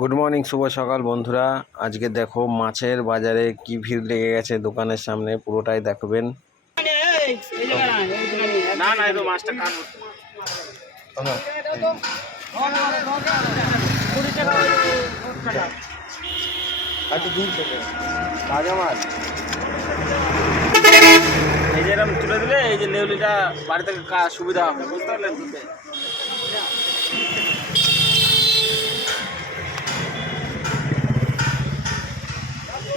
Good morning শুভ সকাল বন্ধুরা। আজকে দেখো মাছের বাজারে কি ভিড় লেগে গেছে দোকানের সামনে, পুরোটাই দেখবেন। এই যে এরকম তুলে দিলে, এই যে লেউলিটা বাড়ি থেকে সুবিধা হবে, বুঝতে পারলেন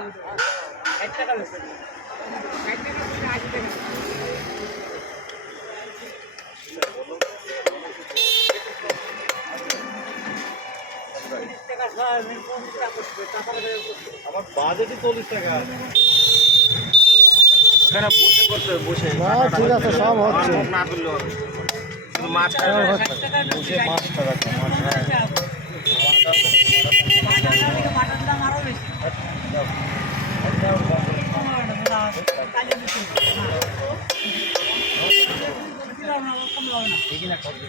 দিতে আমার বাজেটই চল্লিশ টাকা। এখানে বসে করতে বসে। ঠিক আছে সব হচ্ছে। না তুললে হবে। শুধু মাছ বসে মাছটা রাখো মাছ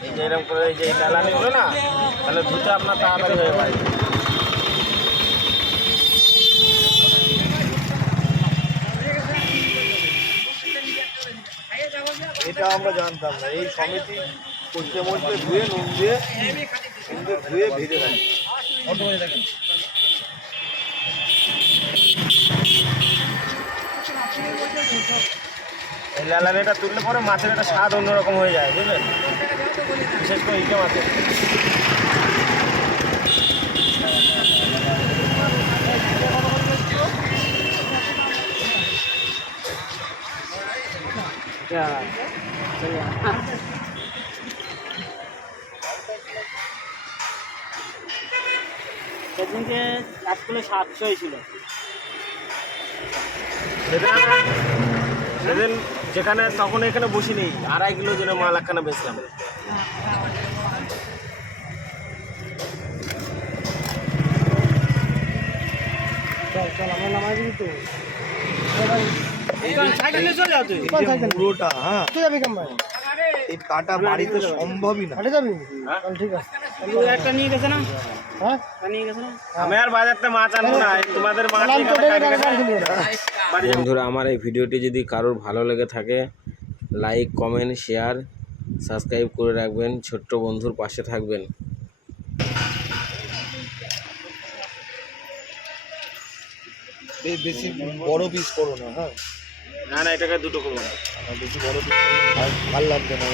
যে এই না, তাহলে আপনার তাড়াতাড়ি এটা আমরা জানতাম না। এই সমিতি করতে মরতে ধুয়ে নুন দিয়ে ধুয়ে ভেজে রাখি জ্বালানিটা তুললে পরে মাছের একটা স্বাদ অন্যরকম হয়ে যায় বুঝলেন বিশেষ করে ইকে মাছের সেদিনকে এক কিলো সাতশোই ছিল। সেদিন যেখানে তখন এখানে বসিনি আড়াই কিলো জন্য মাল একখানা বেচলাম। মুড়োটা হ্যাঁ। এই কাটা বাড়িতে সম্ভবই না। একটা নিয়ে গেছে না একটা নিয়ে গেছে না আমি আর বাজারটা মাছ আনব না তোমাদের মাছ বন্ধুরা আমার এই ভিডিওটি যদি কারোর ভালো লেগে থাকে লাইক কমেন্ট শেয়ার সাবস্ক্রাইব করে রাখবেন। ছোট্ট বন্ধুর পাশে থাকবেন। বেশি বড় পিস করো না হ্যাঁ? না না এটাকে দুটো করব না। আর বেশি বড় পিস ভালো লাগবে না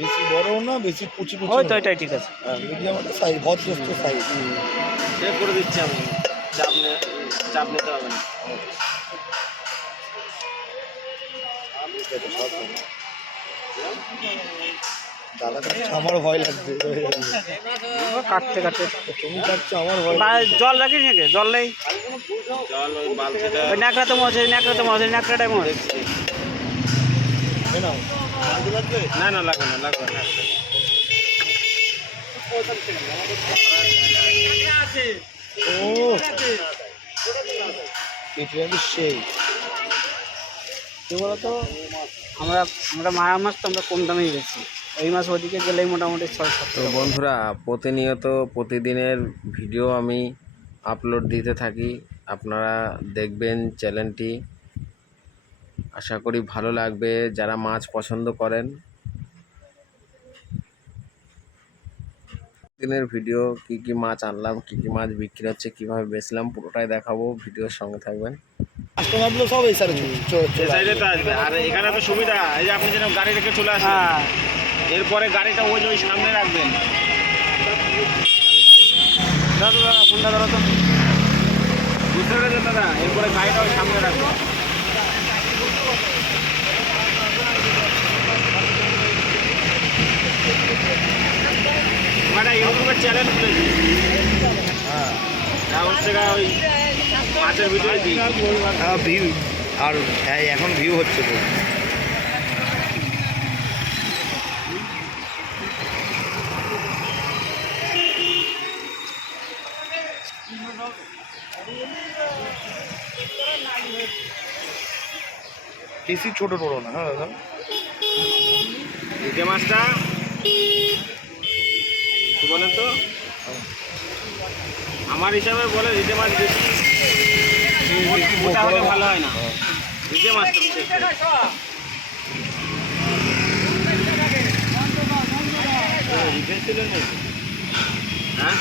বেশি বড় না বেশি কুচি কুচি ওই তো এটাই ঠিক আছে। মিডিয়াম একটা সাইজ ভদ্রস্থ সাইজ সে করে দিচ্ছি আমি। চাপ নে চাপ নিতে হবে না। আমার ভয় লাগছে। কাটতে কাটতে। তুমি কাটছো আমার ভয় জল রাখিস নাকি? জল নেই? জল ওই বালতিটা ওই ন্যাকড়াতে মরে ন্যাকড়াতে মরে ন্যাকড়াটাই মরে না না না লাগবে না লাগবে না। ও এটা কিন্তু সেই। কি বলতো? আমরা আমরা মায়া মাছ তো আমরা কম দামেই মাছ ওদিকে গেলেই মোটামুটি ছয় সাত তো বন্ধুরা প্রতিনিয়ত প্রতিদিনের ভিডিও আমি আপলোড দিতে থাকি। আপনারা দেখবেন চ্যানেলটি আশা করি ভালো লাগবে। যারা মাছ পছন্দ করেন দিনের ভিডিও কি কি মাছ আনলাম কি কি মাছ বিক্রি হচ্ছে কীভাবে বেচলাম পুরোটাই দেখাবো ভিডিওর সঙ্গে থাকবেন। সব এখানে তো সুবিধা এই আপনি যেরকম গাড়ি রেখে চলে এরপরে গাড়িটা ওই ওই সামনে রাখবেন। দাদা দাদা বুঝতে দাদা? এরপরে গাড়িটা ওই সামনে রাখবেন। চ্যানেল খুলেছি। হ্যাঁ। হচ্ছে ওই মাছের ভিডিও দিই হ্যাঁ ভিউ আর হ্যাঁ এখন ভিউ হচ্ছে তো। বেশি ছোট বড় না হ্যাঁ দাদা? মাছটা কি বলেন তো? আমার হিসাবে বলে রিটে মাছ মোটা হলে ভালো হয় না। রিটে মাছটা বিশেষ ছিল হ্যাঁ?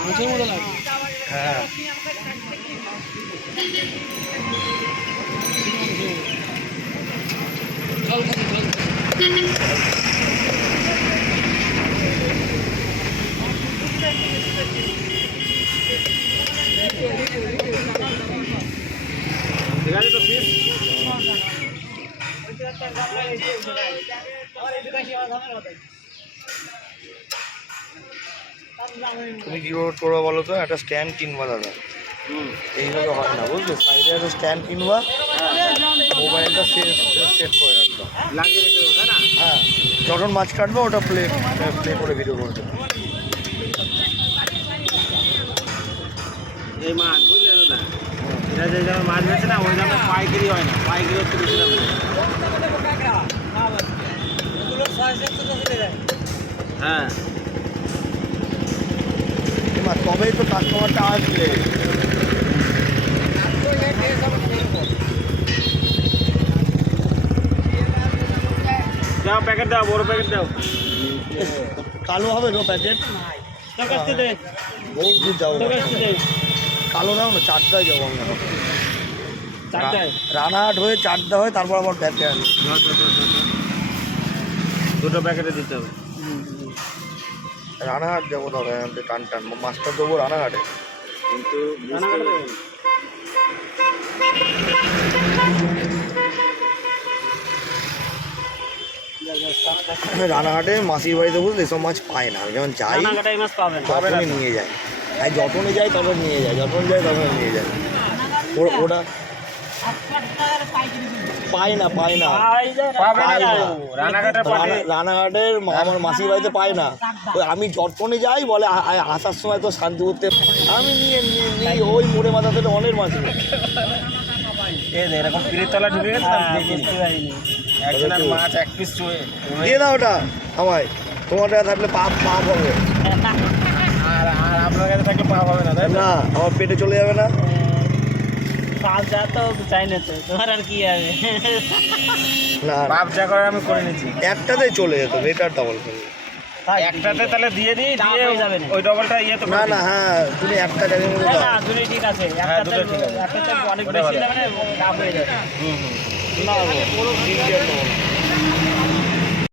মাছের মতো লাগে হ্যাঁ। জল খাচ্ছে জল খাচ্ছে। ঠিক আছে তো পিস তুমি কী করে করবা বলো তো? একটা স্ট্যান্ড কিনবা দাদা। এইভাবে হয় না, বুঝলে? সাইডে একটা স্ট্যান্ড কিনবা, মোবাইলটা সেট করে রাখবা। হ্যাঁ যখন মাছ কাটবো, ওটা প্লে প্লে করে ভিডিও করে দেবো। এই মাছ, বুঝলে দাদা? এটা যে মাছ না, ওই দামে পাইকারি হয় না। পাইকারি হচ্ছে হ্যাঁ। তবেই তো কাস্টমারটা আসবে। দাও প্যাকেট দাও বড় প্যাকেট দাও। কালো হবে তো প্যাকেট বহুত দূর যাব। কালো দাও না চারটায় যাব আমরা। রানাহাট হয়ে চারটা হয়ে তারপর আবার আসবে দাও, দাও, দাও, দাও, দাও। দুটো প্যাকেটে দিতে হবে। রানাঘাট যাব এখান থেকে টান টান। মাছটা দেবো রানাঘাটে। কিন্তু। রানাহাটে মাসির বাড়িতে বুঝলে এসব মাছ পায় না। আমি যখন যাই তখনই নিয়ে যায় আমি যখনই যাই তখন নিয়ে যায় যখন যাই তখন নিয়ে যায় ওরা পায় না পায় না। রানাঘাটের আমার মাসির বাড়িতে পায় না। আমি যখনই যাই বলে আসার সময় তো শান্তি করতে আমি নিয়ে নিয়ে ওই মোড়ে মাথা থেকে অনেক মাছ নিই। এই যে এরকম পিড়ের ঢুকে গেছে না দেখিনি একজনের মাছ এক পিস দিয়ে দাও ওটা আমায়। তোমার থাকলে পাপ পাপ হবে। আর আর আপনার কাছে থাকলে হবে না তাই না না আমার পেটে চলে যাবে না। পাঁচ যা তো চাই না তো তোমার আর কি হবে? না। বাপ যা করে আমি করে নিচ্ছি। একটাতেই চলে যেত বেটার ডবল করলে একটাতে তাহলে দিয়ে দিই দিয়ে হয়ে যাবে ওই ডবলটা ইয়ে তো না না হ্যাঁ তুমি একটা মধ্যে না, না দুটো ঠিক আছে। একটা একটাতে ঠিক আছে। একটাতে অনেক বেশি মানে চাপ হয়ে যাবে। হুম হুম না তিনটে ঠিক বলো।